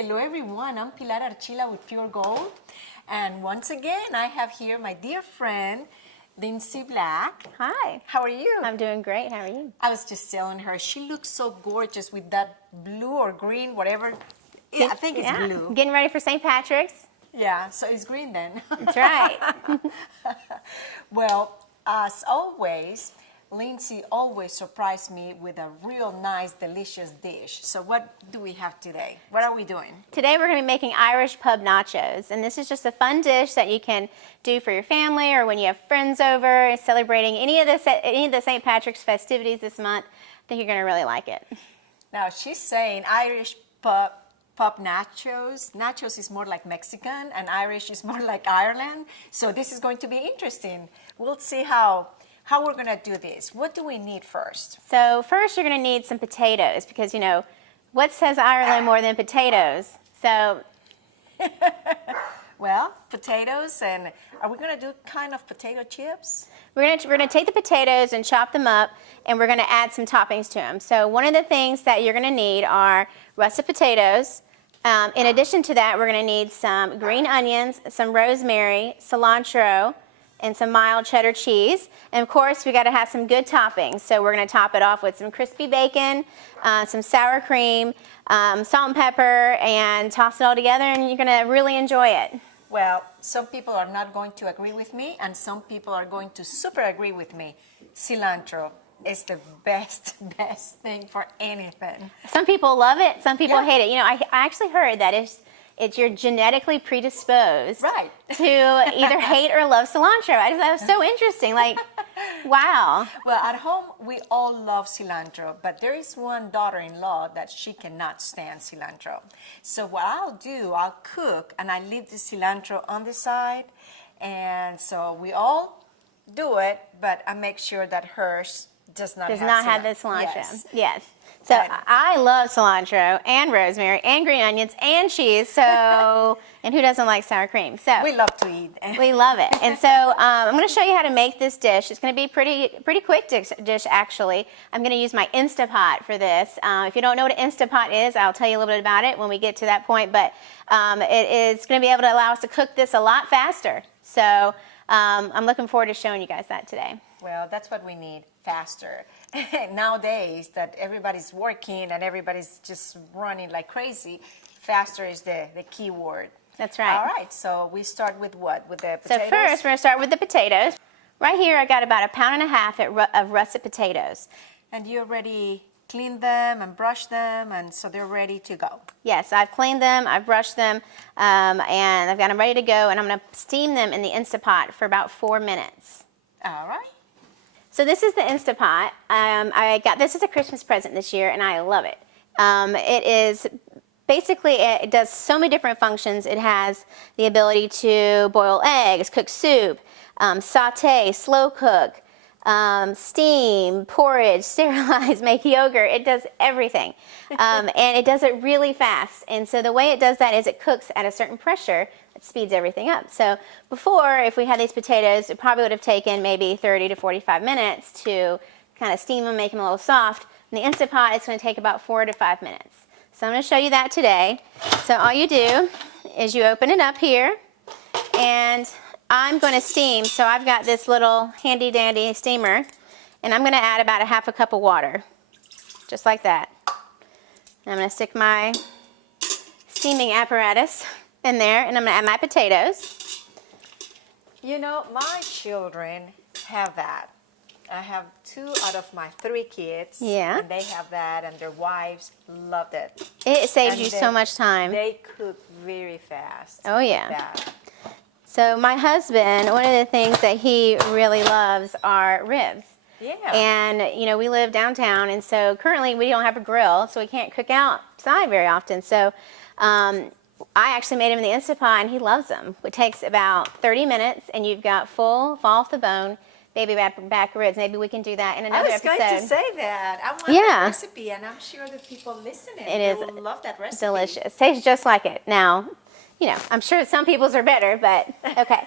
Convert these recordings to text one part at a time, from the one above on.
Hello everyone, I'm Pilar Archila with Pure Gold. And once again, I have here my dear friend, Lindsay Black. Hi. How are you? I'm doing great. How are you? I was just telling her, she looks so gorgeous with that blue or green, whatever. Yeah, I think it's blue. Getting ready for St. Patrick's. Yeah, so it's green then. That's right. Well, as always, Lindsay always surprised me with a real nice, delicious dish. So what do we have today? What are we doing? Today we're going to be making Irish pub nachos, and this is just a fun dish that you can do for your family or when you have friends over celebrating any of the St. Patrick's festivities this month. I think you're going to really like it. Now she's saying Irish pub nachos. Nachos is more like Mexican, and Irish is more like Ireland. So this is going to be interesting. We'll see how we're going to do this. What do we need first? So first you're going to need some potatoes because, you know, what says Ireland more than potatoes? So, well, potatoes, and are we going to do kind of potato chips? We're going to take the potatoes and chop them up, and we're going to add some toppings to them. So one of the things that you're going to need are russet potatoes. In addition to that, we're going to need some green onions, some rosemary, cilantro, and some mild cheddar cheese. And of course, we got to have some good toppings. So we're going to top it off with some crispy bacon, some sour cream, salt and pepper, and toss it all together, and you're going to really enjoy it. Well, some people are not going to agree with me, and some people are going to super agree with me. Cilantro is the best thing for anything. Some people love it, some people hate it. You know, I actually heard that you're genetically predisposed to either hate or love cilantro. I just thought it was so interesting. Like, wow. Well, at home, we all love cilantro, but there is one daughter-in-law that she cannot stand cilantro. So what I'll do, I'll cook, and I leave the cilantro on the side. And so we all do it, but I make sure that hers does not have the cilantro. Yes. So But I love cilantro and rosemary and green onions and cheese. So, and who doesn't like sour cream? So we love to eat. We love it. And so I'm going to show you how to make this dish. It's going to be pretty quick dish actually. I'm going to use my Instapot for this. If you don't know what an Instapot is, I'll tell you a little bit about it when we get to that point. But it is going to be able to allow us to cook this a lot faster. So I'm looking forward to showing you guys that today. Well, that's what we need, faster. Nowadays that everybody's working and everybody's just running like crazy, faster is the key word. That's right. All right, so we start with what? With the potatoes? So first we're going to start with the potatoes. Right here I got about 1.5 pounds of russet potatoes. And you already cleaned them and brushed them, and so they're ready to go. Yes, I've cleaned them, I've brushed them, and I've got them ready to go, and I'm going to steam them in the Instapot for about 4 minutes. All right. So this is the Instapot. I got this as a Christmas present this year, and I love it. It is basically, it does so many different functions. It has the ability to boil eggs, cook soup, saute, slow cook, steam, porridge, sterilize, make yogurt. It does everything. And it does it really fast. And so the way it does that is it cooks at a certain pressure that speeds everything up. So before, if we had these potatoes, it probably would have taken maybe 30 to 45 minutes to kind of steam them, make them a little soft. In the Instant Pot, it's going to take about 4 to 5 minutes. So I'm going to show you that today. So all you do is you open it up here, and I'm going to steam. So I've got this little handy dandy steamer, and I'm going to add about 1/2 cup of water, just like that. And I'm going to stick my steaming apparatus in there, and I'm going to add my potatoes. You know, my children have that. I have 2 out of my 3 kids. Yeah. And they have that, and their wives loved it. It saves And you so much time. They cook very fast. Oh, yeah. That. So my husband, one of the things that he really loves are ribs. Yeah. And, you know, we live downtown, and so currently we don't have a grill, so we can't cook outside very often. So I actually made him in the Instant Pot, and he loves them. It takes about 30 minutes, and you've got full, fall off the bone, baby back ribs. Maybe we can do that in another episode. I was going to say that. I want that recipe, and I'm sure the people listening will love that recipe. Delicious. Tastes just like it. Now, you know, I'm sure some people's are better, but okay.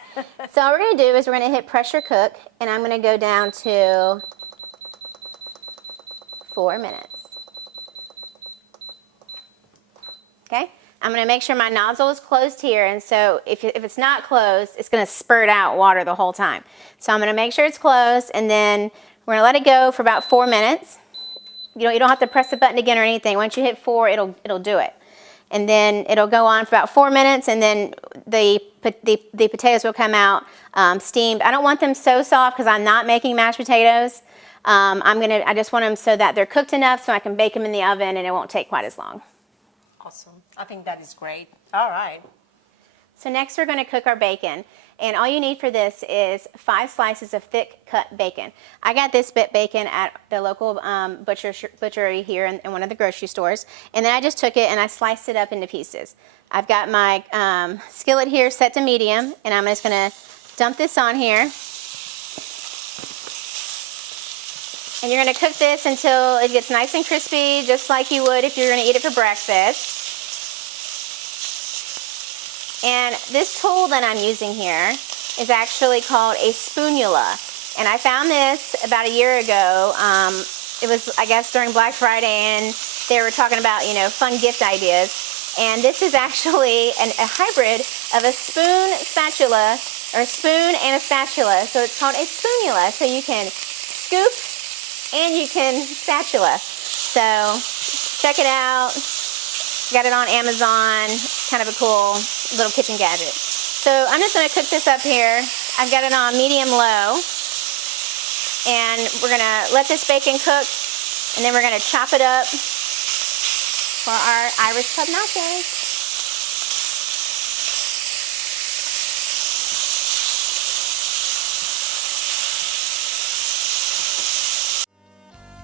So all we're going to do is we're going to hit pressure cook, and I'm going to go down to 4 minutes. Okay? I'm going to make sure my nozzle is closed here, and so if it's not closed, it's going to spurt out water the whole time. So I'm going to make sure it's closed, and then we're going to let it go for about 4 minutes. You don't have to press the button again or anything. Once you hit 4, it'll do it. And then it'll go on for about 4 minutes, and then the potatoes will come out steamed. I don't want them so soft because I'm not making mashed potatoes. I just want them so that they're cooked enough so I can bake them in the oven and it won't take quite as long. Awesome. I think that is great. All right. So next we're going to cook our bacon. And all you need for this is 5 slices of thick cut bacon. I got this bit bacon at the local butchery here in one of the grocery stores. And then I just took it and I sliced it up into pieces. I've got my skillet here set to medium, and I'm just going to dump this on here. And you're going to cook this until it gets nice and crispy, just like you would if you're going to eat it for breakfast. And this tool that I'm using here is actually called a spoonula. And I found this about a year ago. It was, I guess, during Black Friday, and they were talking about, fun gift ideas. And this is actually a hybrid of a spoon spatula, or a spoon and a spatula. So it's called a spoonula. So you can scoop and you can spatula. So check it out. Got it on Amazon. Kind of a cool little kitchen gadget. So I'm just going to cook this up here. I've got it on medium-low. And we're going to let this bacon cook. And then we're going to chop it up for our Irish Pub nachos.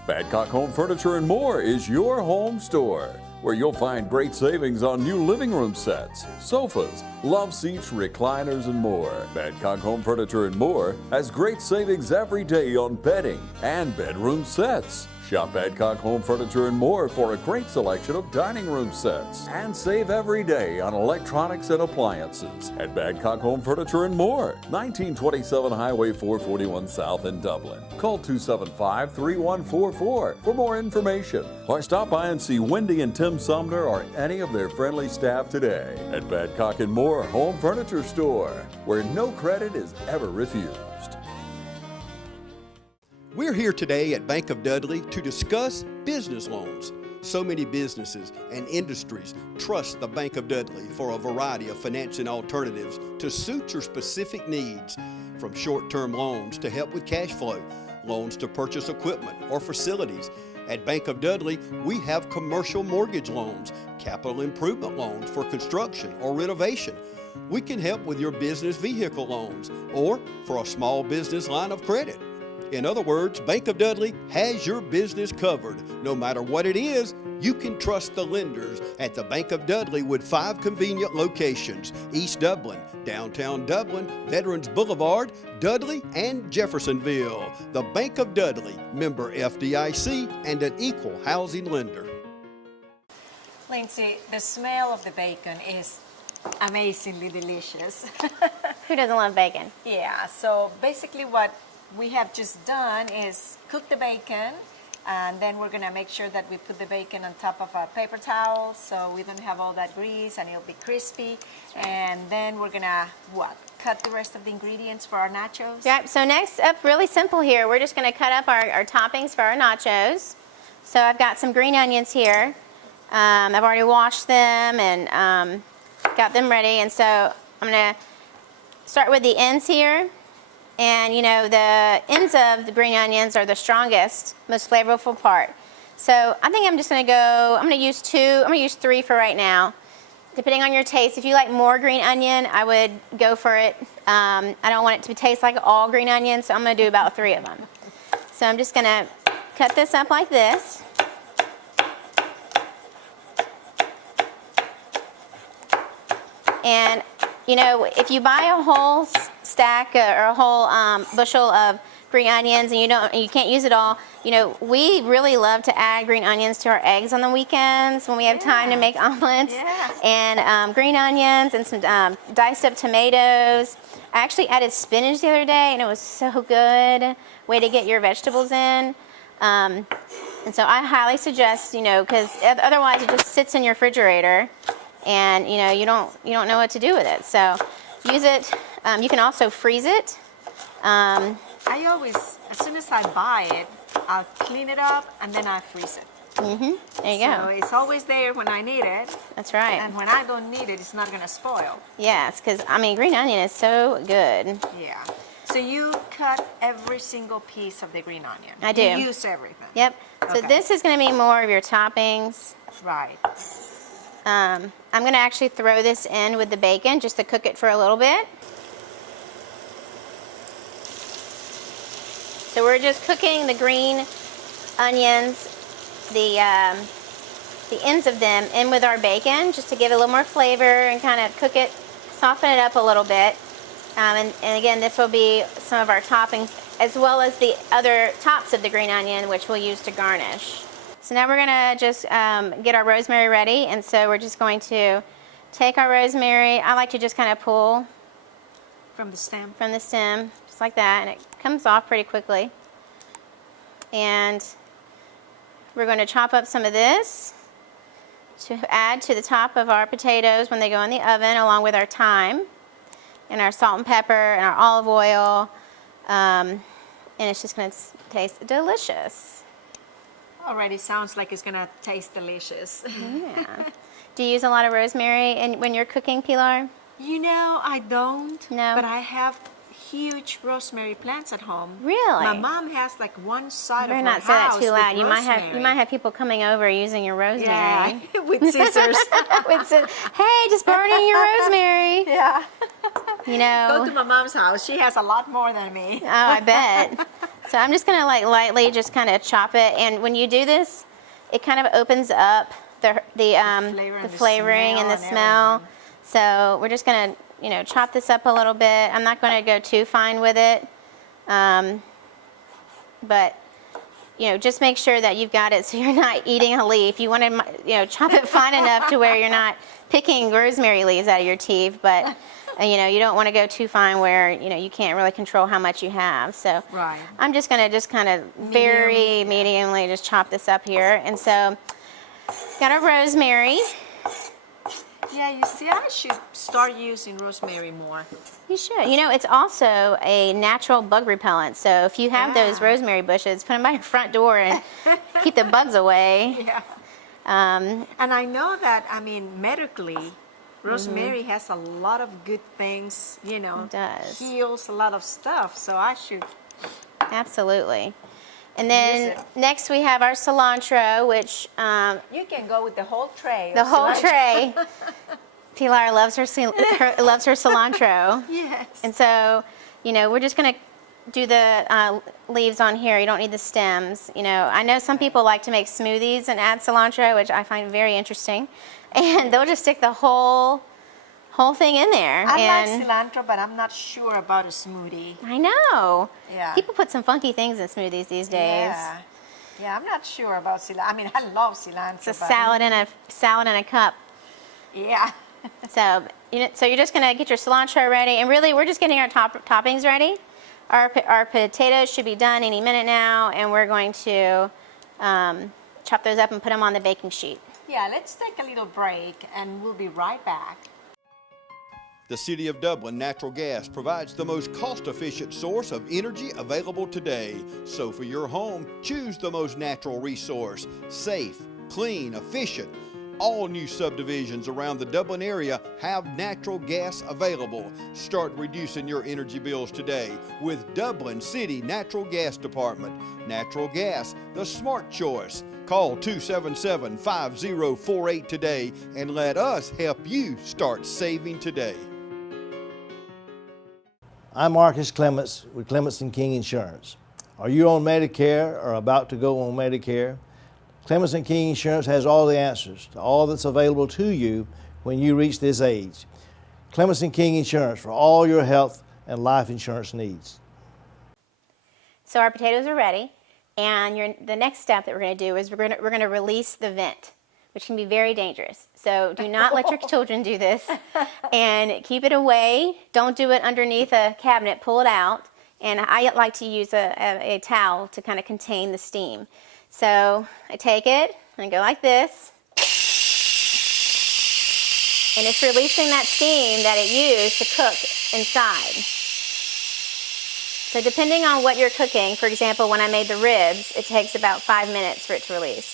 Badcock Home Furniture and More is your home store, where you'll find great savings on new living room sets, sofas, love seats, recliners, and more. Badcock Home Furniture and More has great savings every day on bedding and bedroom sets. Shop Badcock Home Furniture and More for a great selection of dining room sets, and save every day on electronics and appliances at Badcock Home Furniture and More, 1927 Highway 441 South in Dublin. Call 275-3144 for more information, or stop by and see Wendy and Tim Sumner or any of their friendly staff today at Badcock and More Home Furniture Store, where no credit is ever refused. We're here today at Bank of Dudley to discuss business loans. So many businesses and industries trust the Bank of Dudley for a variety of financing alternatives to suit your specific needs, from short-term loans to help with cash flow, loans to purchase equipment or facilities. At Bank of Dudley, we have commercial mortgage loans, capital improvement loans for construction or renovation. We can help with your business vehicle loans or for a small business line of credit. In other words, Bank of Dudley has your business covered. No matter what it is, you can trust the lenders at the Bank of Dudley with 5 convenient locations: East Dublin, downtown Dublin, Veterans Boulevard, Dudley, and Jeffersonville. The Bank of Dudley, member FDIC, and an equal housing lender. Lindsay, the smell of the bacon is amazingly delicious. Who doesn't love bacon? Yeah, so basically what we have just done is cook the bacon, and then we're gonna make sure that we put the bacon on top of a paper towel so we don't have all that grease and it'll be crispy. And then we're gonna, cut the rest of the ingredients for our nachos? Yep, so next up, really simple here, we're just gonna cut up our toppings for our nachos. So I've got some green onions here. I've already washed them and got them ready. And so I'm gonna start with the ends here. And the ends of the green onions are the strongest, most flavorful part. So I think I'm just gonna I'm gonna use 3 for right now. Depending on your taste, if you like more green onion, I would go for it. I don't want it to taste like all green onions, so I'm gonna do about 3 of them. So I'm just gonna cut this up like this. And if you buy a whole stack or a whole bushel of green onions and you can't use it all, we really love to add green onions to our eggs on the weekends when we have time to make omelets. Yeah. And green onions and some diced up tomatoes. I actually added spinach the other day and it was so good. Way to get your vegetables in. And so I highly suggest, because otherwise it just sits in your refrigerator and you don't know what to do with it. So use it. You can also freeze it. I always, as soon as I buy it, I'll clean it up and then I freeze it. There you So go. it's always there when I need it, That's right. and when I don't need it, it's not gonna spoil. Yes, because green onion is so good. Yeah. So you cut every single piece of the green onion. I do. You use everything. Yep. So Okay. this is going to be more of your toppings. Right. I'm going to actually throw this in with the bacon just to cook it for a little bit. So we're just cooking the green onions, the ends of them in with our bacon just to give it a little more flavor and kind of cook it, soften it up a little bit. And again, this will be some of our toppings as well as the other tops of the green onion, which we'll use to garnish. So now we're gonna just get our rosemary ready, and so we're just going to take our rosemary. I like to just kind of pull From the stem. from the stem, just like that, and it comes off pretty quickly. And we're going to chop up some of this to add to the top of our potatoes when they go in the oven, along with our thyme and our salt and pepper and our olive oil, and it's just going to taste delicious. Already sounds like it's gonna taste delicious. Yeah. Do you use a lot of rosemary when you're cooking, Pilar? You know, I don't. No. But I have huge rosemary plants at home. Really? My mom has like one side Better of her not say that house too loud. with rosemary. You might have people coming over using your rosemary. Yeah, with scissors. Hey, just burning your rosemary. Yeah. You know. Go to my mom's house. She has a lot more than me. Oh, I bet. So I'm just gonna like lightly just kind of chop it, and when you do this, it kind of opens up the flavoring and the smell. everything. So we're just gonna chop this up a little bit. I'm not gonna go too fine with it, but just make sure that you've got it so you're not eating a leaf. You want to chop it fine enough to where you're not picking rosemary leaves out of your teeth, but you don't want to go too fine where you can't really control how much you have. So Right. I'm just gonna just kind of very mediumly just chop this up here. And so got our rosemary. Yeah, you see, I should start using rosemary more. You should. It's also a natural bug repellent. So if you have those Yeah. rosemary bushes, put them by your front door and keep the bugs away. Yeah. Um, And I know that, medically, rosemary has a lot of good things, It does. heals a lot of stuff. So I should. Absolutely. And then Use it. next we have our cilantro, which You can go with the whole tray. the of whole cilantro. tray. Pilar loves her loves her cilantro. Yes. And so, we're just going to do the leaves on here. You don't need the stems. I know some people like to make smoothies and add cilantro, which I find very interesting. And they'll just stick the whole thing in there. I and like cilantro, but I'm not sure about a smoothie. I know. Yeah. People put some funky things in smoothies these days. Yeah. Yeah, I'm not sure about cilantro. I love cilantro. It's a but- salad in a cup. Yeah. So, so you're just gonna get your cilantro ready, and really we're just getting our toppings ready. Our potatoes should be done any minute now, and we're going to chop those up and put them on the baking sheet. Yeah, let's take a little break and we'll be right back. The City of Dublin Natural Gas provides the most cost-efficient source of energy available today. So for your home, choose the most natural resource. Safe, clean, efficient. All new subdivisions around the Dublin area have natural gas available. Start reducing your energy bills today with Dublin City Natural Gas Department. Natural gas, the smart choice. Call 277-5048 today and let us help you start saving today. I'm Marcus Clements with Clements & King Insurance. Are you on Medicare or about to go on Medicare? Clements & King Insurance has all the answers to all that's available to you when you reach this age. Clements & King Insurance for all your health and life insurance needs. So our potatoes are ready, and the next step that we're going to do is we're going to release the vent, which can be very dangerous. So do not let your children do this, and keep it away. Don't do it underneath a cabinet. Pull it out, and I like to use a towel to kind of contain the steam. So I take it and go like this. And it's releasing that steam that it used to cook inside. So depending on what you're cooking, for example, when I made the ribs, it takes about 5 minutes for it to release.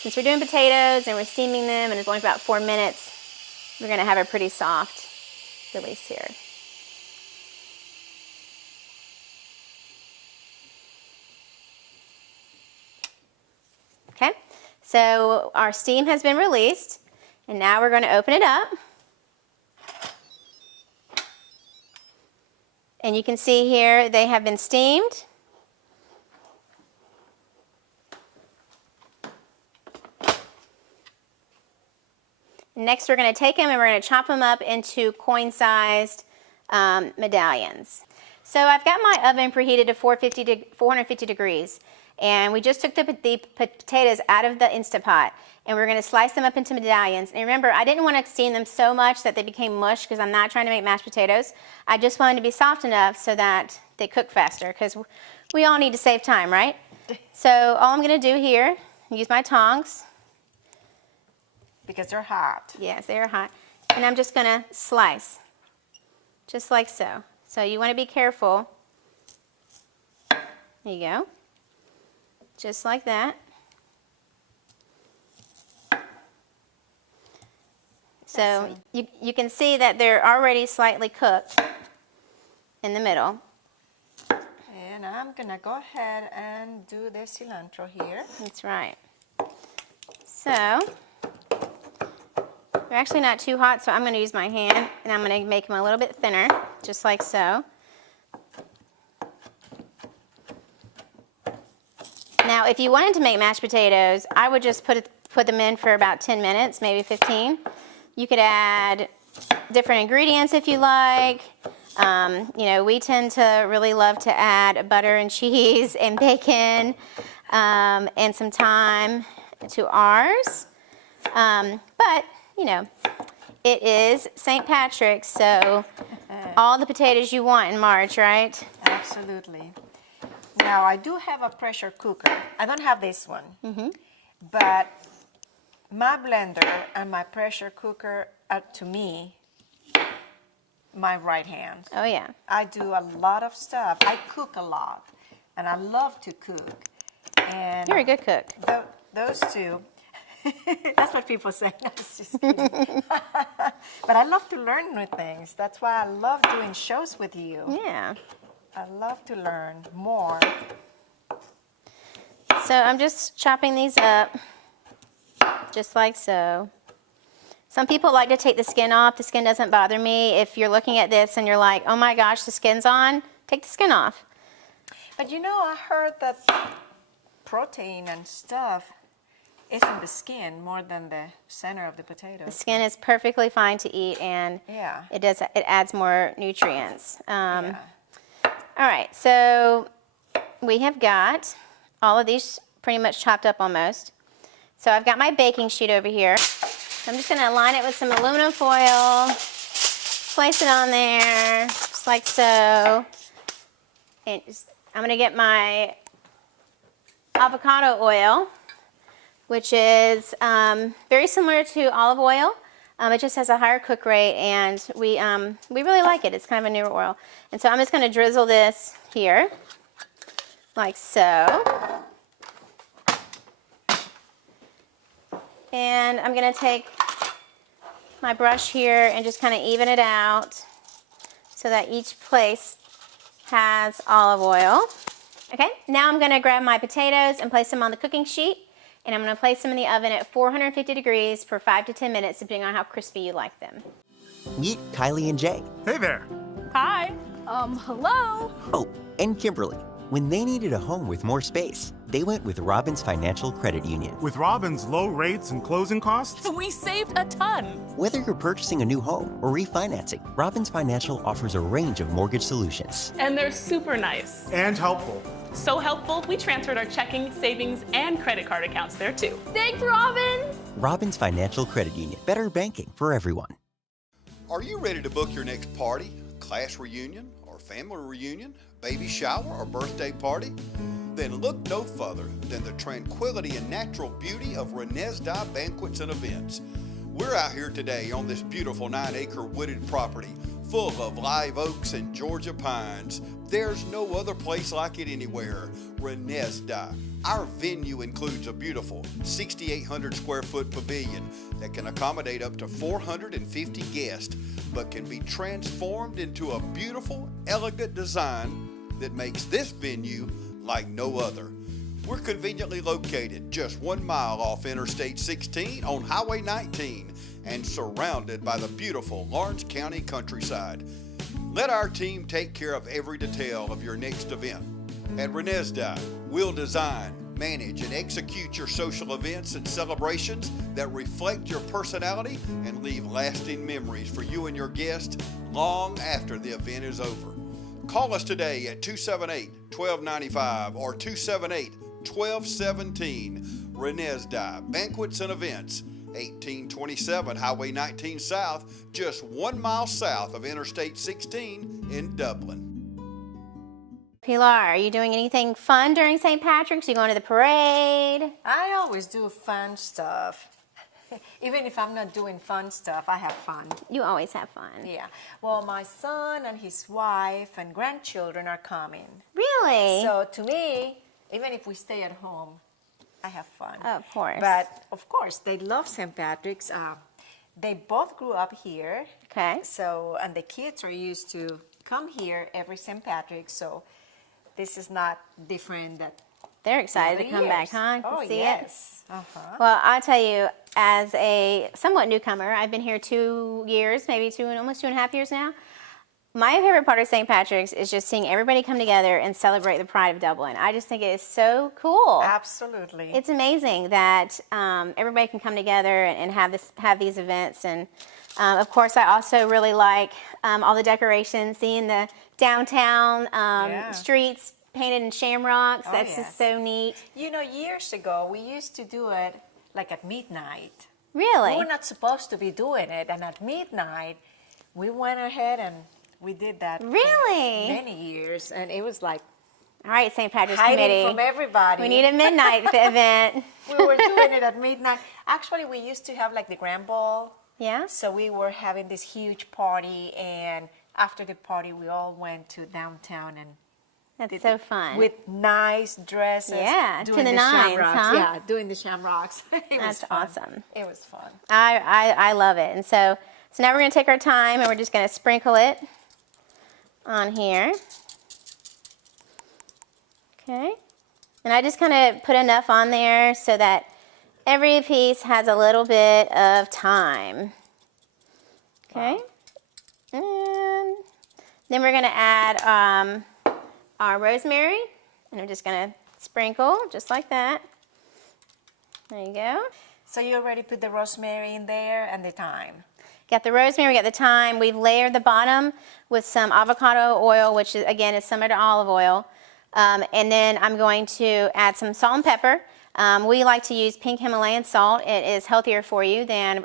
Since we're doing potatoes and we're steaming them and it's only about 4 minutes, we're gonna have a pretty soft release here. Okay, so our steam has been released, and now we're gonna open it up. And you can see here they have been steamed. Next, we're going to take them and we're going to chop them up into coin-sized medallions. So I've got my oven preheated to 450 degrees, and we just took the potatoes out of the Instant Pot, and we're going to slice them up into medallions. And remember, I didn't want to steam them so much that they became mush because I'm not trying to make mashed potatoes. I just wanted to be soft enough so that they cook faster, because we all need to save time, right? So all I'm going to do here, use my tongs. Because they're hot. Yes, they're hot. And I'm just gonna slice, just like so. So you wanna be careful. There you go. Just like that. So you can see that they're already slightly cooked in the middle. And I'm gonna go ahead and do the cilantro here. That's right. So, they're actually not too hot, so I'm going to use my hand, and I'm going to make them a little bit thinner, just like so. Now, if you wanted to make mashed potatoes, I would just put them in for about 10 minutes, maybe 15. You could add different ingredients if you like. You know, we tend to really love to add butter and cheese and bacon and some thyme to ours. But you know, it is St. Patrick's, so all the potatoes you want in March, right? Absolutely. Now, I do have a pressure cooker. I don't have this one. But my blender and my pressure cooker are, to me, my right hand. Oh, yeah. I do a lot of stuff. I cook a lot, and I love to cook. And You're a good cook. Those two. That's what people say. No, it's just kidding. But I love to learn new things. That's why I love doing shows with you. Yeah. I love to learn more. So I'm just chopping these up, just like so. Some people like to take the skin off. The skin doesn't bother me. If you're looking at this and you're like, oh my gosh, the skin's on, take the skin off. But you know, I heard that protein and stuff is in the skin more than the center of the potato. The skin is perfectly fine to eat, and Yeah. it adds more nutrients. Yeah. All right, so we have got all of these pretty much chopped up almost. So I've got my baking sheet over here. So I'm just gonna line it with some aluminum foil, place it on there, just like so. And I'm gonna get my avocado oil, which is very similar to olive oil. It just has a higher cook rate, and we really like it. It's kind of a newer oil. And so I'm just gonna drizzle this here, like so. And I'm gonna take my brush here and just kind of even it out so that each place has olive oil. Okay, now I'm gonna grab my potatoes and place them on the cooking sheet, and I'm gonna place them in the oven at 450 degrees for 5 to 10 minutes, depending on how crispy you like them. Meet Kylie and Jay. Hey there. Hi. Hello. Oh, and Kimberly. When they needed a home with more space, they went with Robbins Financial Credit Union. With Robbins' low rates and closing costs, We saved a ton. Whether you're purchasing a new home or refinancing, Robbins Financial offers a range of mortgage solutions. And they're super nice. and helpful. So helpful, we transferred our checking, savings, and credit card accounts there too. Thanks, Robin! Robbins Financial Credit Union. Better banking for everyone. Are you ready to book your next party, class reunion, or family reunion, baby shower, or birthday party? Then look no further than the tranquility and natural beauty of Renesda Banquets and Events. We're out here today on this beautiful 9-acre wooded property full of live oaks and Georgia pines. There's no other place like it anywhere. Renesda. Our venue includes a beautiful 6,800 square foot pavilion that can accommodate up to 450 guests, but can be transformed into a beautiful, elegant design that makes this venue like no other. We're conveniently located just 1 mile off Interstate 16 on Highway 19 and surrounded by the beautiful Lawrence County countryside. Let our team take care of every detail of your next event. At Renesda, we'll design, manage, and execute your social events and celebrations that reflect your personality and leave lasting memories for you and your guests long after the event is over. Call us today at 278-1295 or 278-1217. Renesda Banquets and Events, 1827 Highway 19 South, just 1 mile south of Interstate 16 in Dublin. Pilar, are you doing anything fun during St. Patrick's? You going to the parade? I always do fun stuff. Even if I'm not doing fun stuff, I have fun. You always have fun. Yeah. Well, my son and his wife and grandchildren are coming. Really? So to me, even if we stay at home, I have fun. Of course. But of course, they love St. Patrick's. They both grew up here. Okay. So, and the kids are used to come here every St. Patrick's. So this is not different. That They're excited to other come back, years. huh? Oh, See yes. it? Well, I'll tell you, as a somewhat newcomer, I've been here 2 years, maybe almost 2.5 years now. My favorite part of St. Patrick's is just seeing everybody come together and celebrate the pride of Dublin. I just think it is so cool. Absolutely. It's amazing that everybody can come together and have these events. And of course, I also really like all the decorations, seeing the downtown streets painted in shamrocks. Oh, That's yes. just so neat. You know, years ago, we used to do it like at midnight. Really? We were not supposed to be doing it, and at midnight, we went ahead and we did that. Really? For many years, and it was like All right, St. Patrick's hiding Committee. from everybody. We need a midnight event. We were doing it at midnight. Actually, we used to have like the grand ball. Yeah? So we were having this huge party, and after the party, we all went to downtown and That's so fun. with nice dresses. Yeah, doing to the nines, shamrocks. huh? Yeah, doing the shamrocks. It was That's fun. awesome. It was fun. I love it. And so now we're going to take our time and we're just going to sprinkle it on here. Okay. And I just kind of put enough on there so that every piece has a little bit of time. Okay. And then we're going to add our rosemary. And I'm just going to sprinkle just like that. There you go. So you already put the rosemary in there and the thyme. Got the rosemary, we got the thyme. We've layered the bottom with some avocado oil, which is, again is similar to olive oil. And then I'm going to add some salt and pepper. We like to use pink Himalayan salt. It is healthier for you than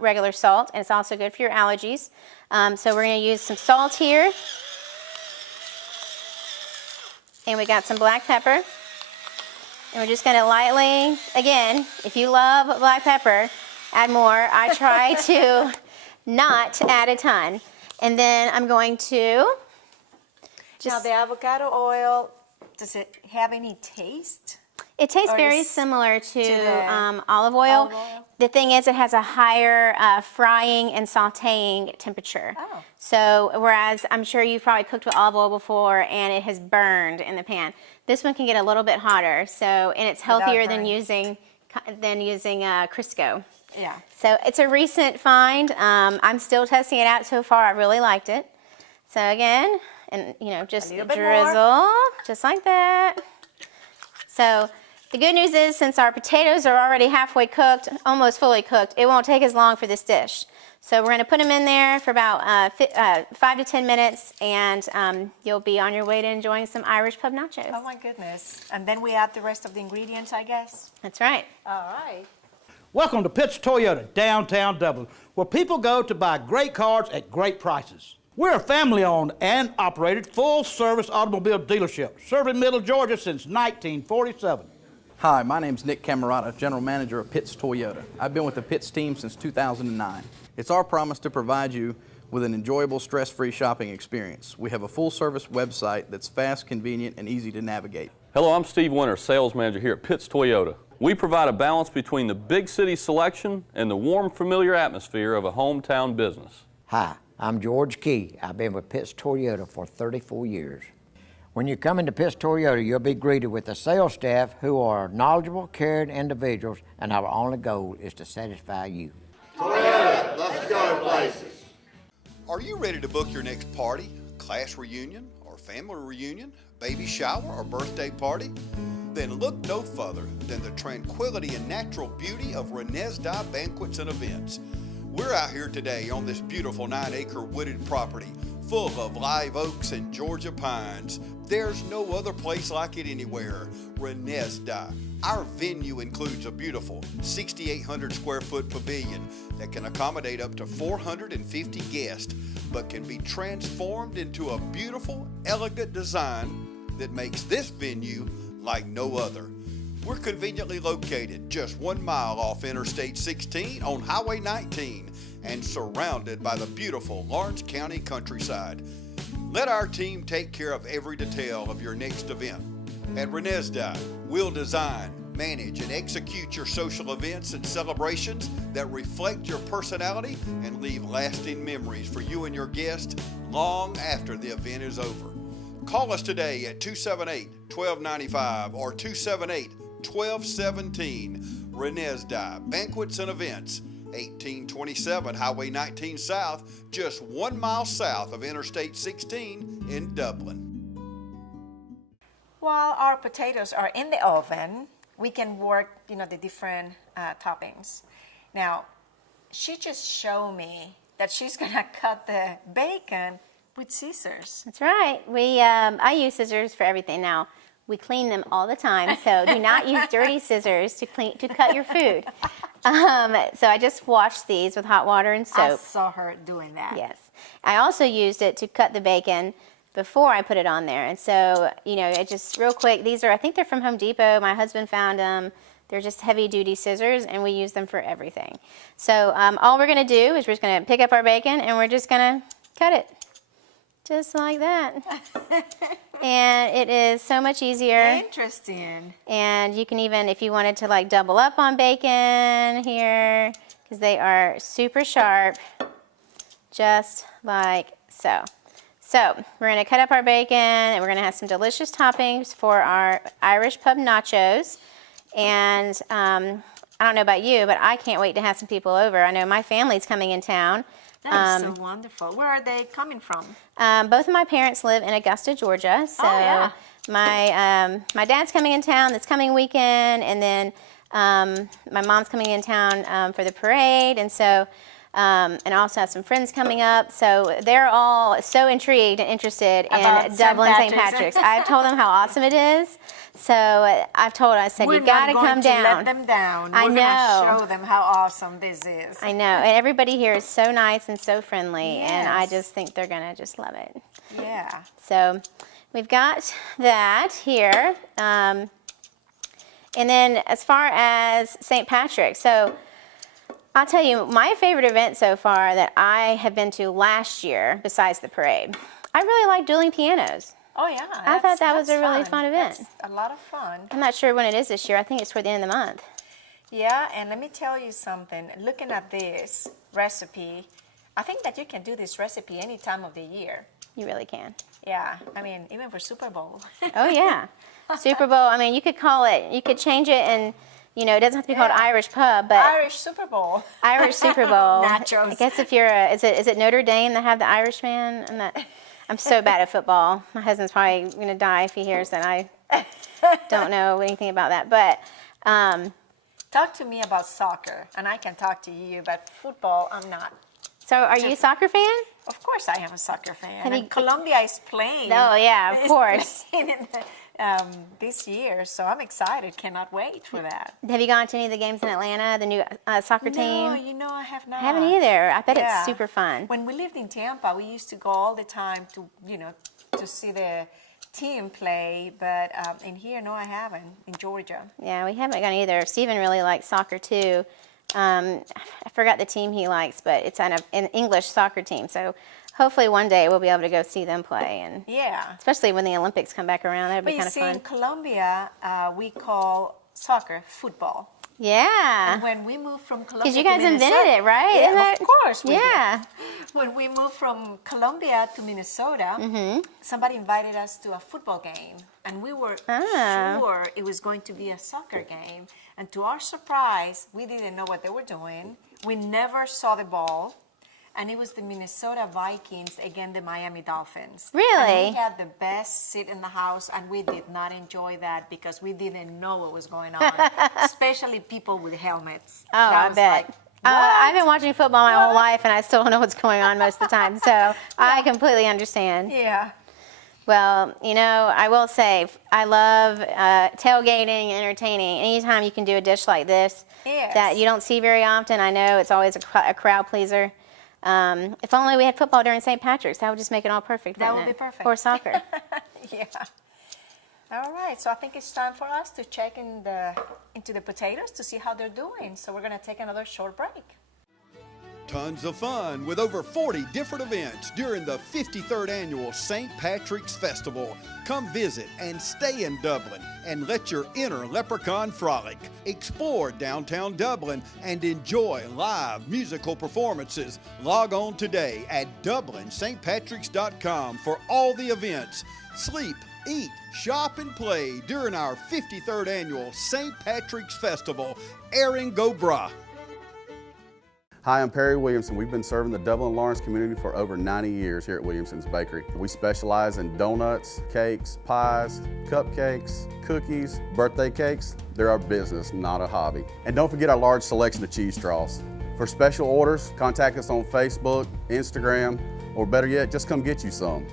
regular salt, and it's also good for your allergies. So we're going to use some salt here. And we got some black pepper. And we're just going to lightly, again, if you love black pepper, add more. I try to not add a ton. And then I'm going to Now the avocado oil, does it have any taste? It tastes Or very is- similar to the olive oil. olive oil? The thing is, it has a higher frying and sautéing temperature. Oh. So, whereas I'm sure you've probably cooked with olive oil before and it has burned in the pan, this one can get a little bit hotter. So, and it's healthier than burning. using Crisco. Yeah. So it's a recent find. I'm still testing it out so far. I really liked it. So again, and just little bit drizzle, just like that. So the good news is, since our potatoes are already halfway cooked, almost fully cooked, it won't take as long for this dish. So we're going to put them in there for about 5 to 10 minutes, and you'll be on your way to enjoying some Irish pub nachos. Oh my goodness. And then we add the rest of the ingredients, I guess. That's right. All right. Welcome to Pitts Toyota, downtown Dublin, where people go to buy great cars at great prices. We're a family-owned and operated full-service automobile dealership, serving Middle Georgia since 1947. Hi, my name's Nick Camerata, General Manager of Pitts Toyota. I've been with the Pitts team since 2009. It's our promise to provide you with an enjoyable, stress-free shopping experience. We have a full-service website that's fast, convenient, and easy to navigate. Hello, I'm Steve Winter, Sales Manager here at Pitts Toyota. We provide a balance between the big city selection and the warm, familiar atmosphere of a hometown business. Hi, I'm George Key. I've been with Pitts Toyota for 34 years. When you come into Pitts Toyota, you'll be greeted with a sales staff who are knowledgeable, caring individuals, and our only goal is to satisfy you. Toyota, let's go places. Are you ready to book your next party, class reunion, or family reunion, baby shower, or birthday party? Then look no further than the tranquility and natural beauty of Renesda Banquets and Events. We're out here today on this beautiful 9-acre wooded property full of live oaks and Georgia pines. There's no other place like it anywhere. Renesda. Our venue includes a beautiful 6,800 square foot pavilion that can accommodate up to 450 guests, but can be transformed into a beautiful, elegant design that makes this venue like no other. We're conveniently located just 1 mile off Interstate 16 on Highway 19 and surrounded by the beautiful Lawrence County countryside. Let our team take care of every detail of your next event. At Renesda, we'll design, manage, and execute your social events and celebrations that reflect your personality and leave lasting memories for you and your guests long after the event is over. Call us today at 278-1295 or 278-1217. Renesda Banquets and Events, 1827 Highway 19 South, just 1 mile south of Interstate 16 in Dublin. While our potatoes are in the oven, we can work, the different toppings. Now, she just showed me that she's gonna cut the bacon with scissors. That's right. I use scissors for everything now. We clean them all the time, so do not use dirty scissors to cut your food. So I just washed these with hot water and soap. I saw her doing that. Yes. I also used it to cut the bacon before I put it on there. And so, it just real quick, I think they're from Home Depot. My husband found them. They're just heavy duty scissors and we use them for everything. So all we're gonna do is we're just gonna pick up our bacon and we're just gonna cut it. Just like that. And it is so much easier. Interesting. And you can even, if you wanted to double up on bacon here, because they are super sharp, just like so. So we're gonna cut up our bacon and we're gonna have some delicious toppings for our Irish pub nachos. And I don't know about you, but I can't wait to have some people over. I know my family's coming in town. That is so wonderful. Where are they coming from? Both of my parents live in Augusta, Georgia. So my dad's coming in town this coming weekend, and then my mom's coming in town for the parade, and so and I also have some friends coming up. So they're all so intrigued and interested in Dublin St. Patrick's. I've told them how awesome it is. So I said, you got to come down. Let them down. I We're know. Gonna show them how awesome this is. I know. And everybody here is so nice and so friendly. Yes. And I just think they're going to just love it. Yeah. So we've got that here. And then as far as St. Patrick's, so I'll tell you, my favorite event so far that I have been to last year, besides the parade, I really like dueling pianos. Oh, yeah. I thought that was a really fun event. That's a lot of fun. I'm not sure when it is this year. I think it's toward the end of the month. Yeah, and let me tell you something. Looking at this recipe, I think that you can do this recipe any time of the year. You really can. Yeah, I mean, even for Super Bowl. Oh, yeah. Super Bowl, I mean, you could call it, you could change it and, it doesn't have to be called Irish Pub, but... Irish Super Bowl. Irish Super Bowl. Nachos. I guess if you're is it Notre Dame that have the Irishman? I'm so bad at football. My husband's probably going to die if he hears that I don't know anything about that. But talk to me about soccer, and I can talk to you, but football, I'm not. So are you a soccer fan? Of course I am a soccer fan. And Colombia is playing. Oh, yeah, of course. This year, so I'm excited. Cannot wait for that. Have you gone to any of the games in Atlanta, the new soccer team? No, I have not. I haven't either. I bet it's super fun. When we lived in Tampa, we used to go all the time to, to see the team play, but in here, no, I haven't, in Georgia. Yeah, we haven't gone either. Stephen really likes soccer too. I forgot the team he likes, but it's an English soccer team. So hopefully one day we'll be able to go see them play, and Yeah. especially when the Olympics come back around, that'd But be you kind of see, fun. in Colombia, we call soccer football. Yeah, And when we moved from Colombia because you to guys invented Minnesota- it, right? Yeah, Isn't that- of course we did. Yeah. When we moved from Colombia to Minnesota, somebody invited us to a football game, and we were sure it was going to be a soccer game. And to our surprise, we didn't know what they were doing. We never saw the ball. And it was the Minnesota Vikings against the Miami Dolphins. Really? And we had the best seat in the house, and we did not enjoy that because we didn't know what was going on, especially people with helmets. Oh, That I was bet. like, I've been watching football my whole life, and I still don't know what's going on most of the time. So I completely understand. yeah. Well, you know, I will say I love tailgating, entertaining. Anytime you can do a dish like this Yes. that you don't see very often, I know it's always a crowd pleaser. If only we had football during St. Patrick's, that would just make it all perfect. That wouldn't would it? be perfect. Or soccer. Yeah. All right, so I think it's time for us to check into the potatoes to see how they're doing. So we're going to take another short break. Tons of fun with over 40 different events during the 53rd Annual St. Patrick's Festival. Come visit and stay in Dublin and let your inner leprechaun frolic. Explore downtown Dublin and enjoy live musical performances. Log on today at DublinStPatricks.com for all the events. Sleep, eat, shop, and play during our 53rd Annual St. Patrick's Festival. Erin Go Bragh. Hi, I'm Perry Williamson. We've been serving the Dublin Lawrence community for over 90 years here at Williamson's Bakery. We specialize in donuts, cakes, pies, cupcakes, cookies, birthday cakes. They're our business, not a hobby. And don't forget our large selection of cheese straws. For special orders, contact us on Facebook, Instagram, or better yet, just come get you some.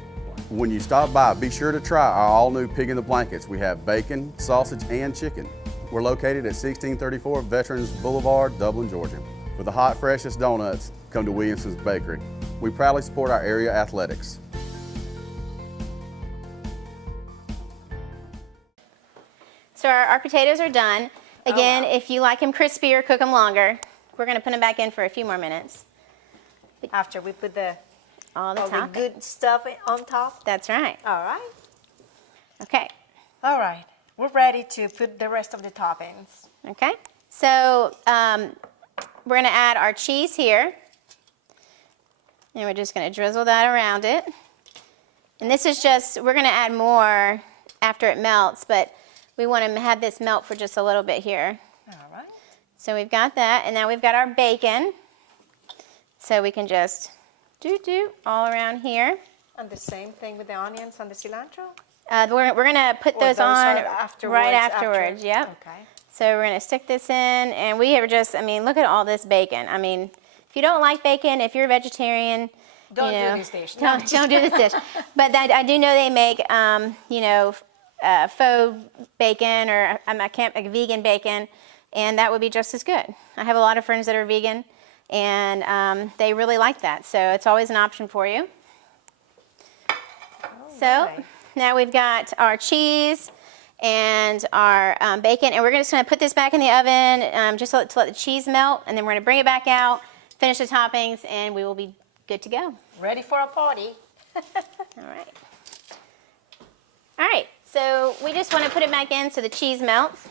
When you stop by, be sure to try our all-new Pig in the Blankets. We have bacon, sausage, and chicken. We're located at 1634 Veterans Boulevard, Dublin, Georgia. For the hot, freshest donuts, come to Williamson's Bakery. We proudly support our area athletics. So our potatoes are done. Again, if you like them crispy or cook them longer, we're going to put them back in for a few more minutes. After we put all the the good stuff on top. That's right. All right. Okay. All right. We're ready to put the rest of the toppings. Okay. So we're going to add our cheese here. And we're just going to drizzle that around it. And this is just, we're going to add more after it melts, but we want to have this melt for just a little bit here. All right. So we've got that, and now we've got our bacon. So we can just do all around here. And the same thing with the onions and the cilantro? We're going to put Or those on afterwards, right afterwards. Yep. Okay. So we're going to stick this in, and we are just, I mean, look at all this bacon. I mean, if you don't like bacon, if you're a vegetarian, Don't you know, do this dish. Don't do this dish. But I do know they make, you know, faux bacon or like vegan bacon, and that would be just as good. I have a lot of friends that are vegan, and they really like that. So it's always an option for you. So now we've got our cheese and our bacon, and we're just going to put this back in the oven just to let the cheese melt, and then we're going to bring it back out, finish the toppings, and we will be good to go. Ready for a party. All right. All right, so we just want to put it back in so the cheese melts.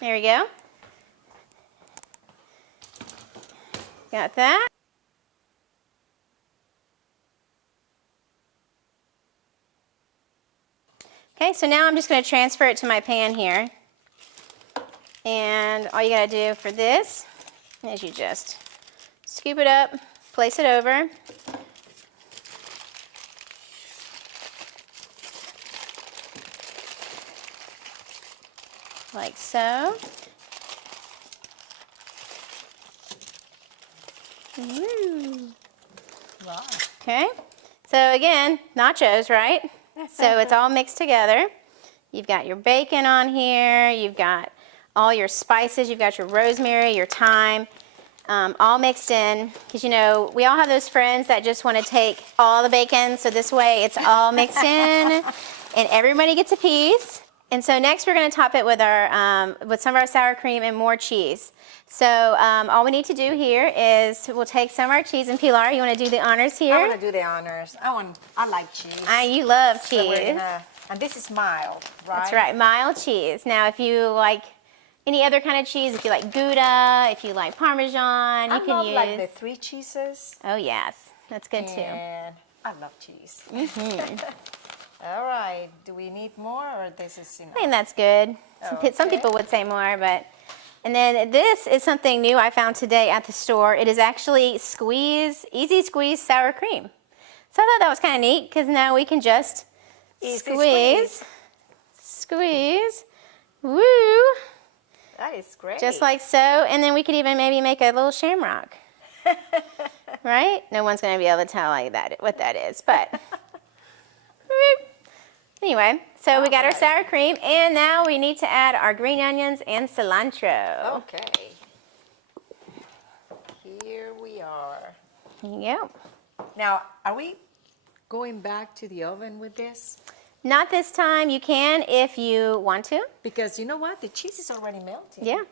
There we go. Got that. Okay, so now I'm just going to transfer it to my pan here. And all you got to do for this is you just scoop it up, place it over. Like so. Ooh. Wow. Okay, so again, nachos, right? So it's all mixed together. You've got your bacon on here, you've got all your spices, you've got your rosemary, your thyme, all mixed in. Because, you know, we all have those friends that just want to take all the bacon, so this way it's all mixed in. And everybody gets a piece. And so next we're going to top it with our with some of our sour cream and more cheese. So all we need to do here is we'll take some of our cheese. And Pilar, you want to do the honors here? I want to do the honors. I like cheese. You love cheese. So and this is mild, right? That's right, mild cheese. Now, if you like any other kind of cheese, if you like Gouda, if you like Parmesan, you can use. I love like the 3 cheeses. Oh yes, that's good too. And I love cheese. All right. Do we need more, or this is enough? I think that's good. Some people would say more, but. And then this is something new I found today at the store. It is actually easy squeeze sour cream. So I thought that was kind of neat because now we can just squeeze. Woo! That is great. Just like so, and then we could even maybe make a little shamrock. Right? No one's going to be able to tell what that is, but anyway, so we got our sour cream, and now we need to add our green onions and cilantro. Okay. Here we are. There you go. Now, are we going back to the oven with this? Not this time. You can if you want to. Because you know what? The cheese is already melted. Yeah.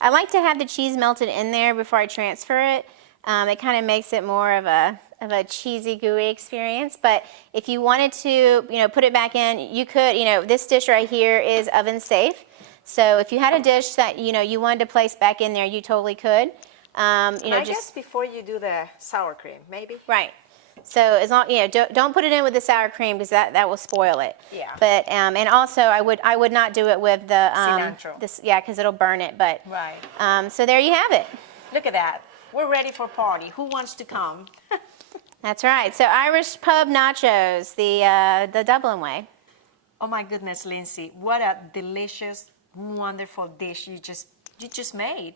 I like to have the cheese melted in there before I transfer it. It kind of makes it more of a cheesy, gooey experience. But if you wanted to, put it back in, you could. This dish right here is oven safe. So if you had a dish that you wanted to place back in there, you totally could. I guess before you do the sour cream, maybe. Right. So as long don't put it in with the sour cream because that will spoil it. Yeah. But and also I would not do it with the cilantro. Because it'll burn it. But right. So there you have it. Look at that. We're ready for party. Who wants to come? That's right. So Irish pub nachos, the Dublin way. Oh my goodness, Lindsay! What a delicious, wonderful dish you just made.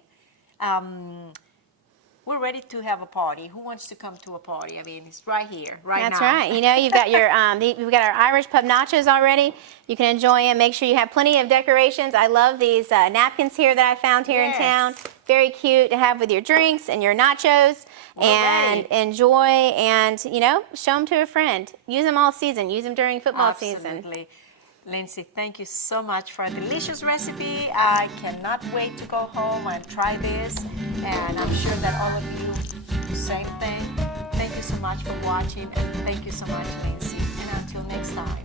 We're ready to have a party. Who wants to come to a party? I mean, it's right here, right now. That's right. You've got your we've got our Irish pub nachos already. You can enjoy them. Make sure you have plenty of decorations. I love these napkins here that I found here in town. Very cute to have with your drinks and your nachos. Enjoy and show them to a friend. Use them all season. Use them during football season. Absolutely. Lindsay, thank you so much for a delicious recipe. I cannot wait to go home and try this, and I'm sure that all of you do the same thing. Thank you so much for watching, and thank you so much, Lindsay. And until next time.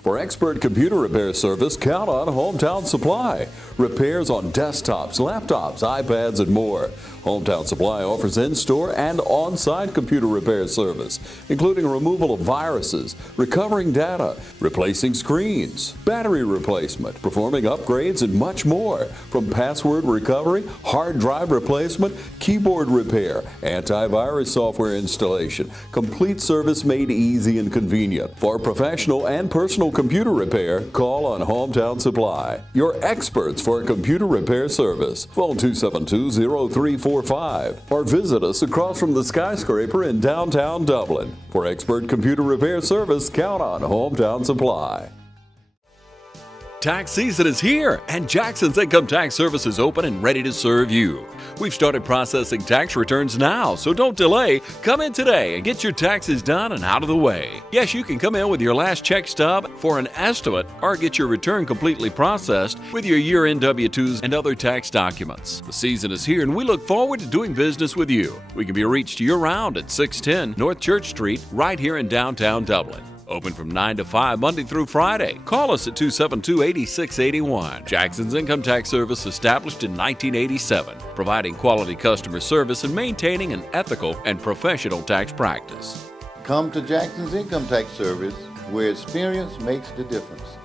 For expert computer repair service, count on Hometown Supply. Repairs on desktops, laptops, iPads, and more. Hometown Supply offers in-store and on-site computer repair service, including removal of viruses, recovering data, replacing screens, battery replacement, performing upgrades, and much more. From password recovery, hard drive replacement, keyboard repair, antivirus software installation, complete service made easy and convenient. For professional and personal computer repair, call on Hometown Supply, your experts for computer repair service. Phone 272-0345 or visit us across from the skyscraper in downtown Dublin. For expert computer repair service, count on Hometown Supply. Tax season is here, and Jackson's Income Tax Service is open and ready to serve you. We've started processing tax returns now, so don't delay. Come in today and get your taxes done and out of the way. Yes, you can come in with your last check stub for an estimate or get your return completely processed with your year-end W-2s and other tax documents. The season is here, and we look forward to doing business with you. We can be reached year-round at 610 North Church Street, right here in downtown Dublin. Open from 9 to 5 Monday through Friday. Call us at 272-8681. Jackson's Income Tax Service, established in 1987, providing quality customer service and maintaining an ethical and professional tax practice. Come to Jackson's Income Tax Service, where experience makes the difference.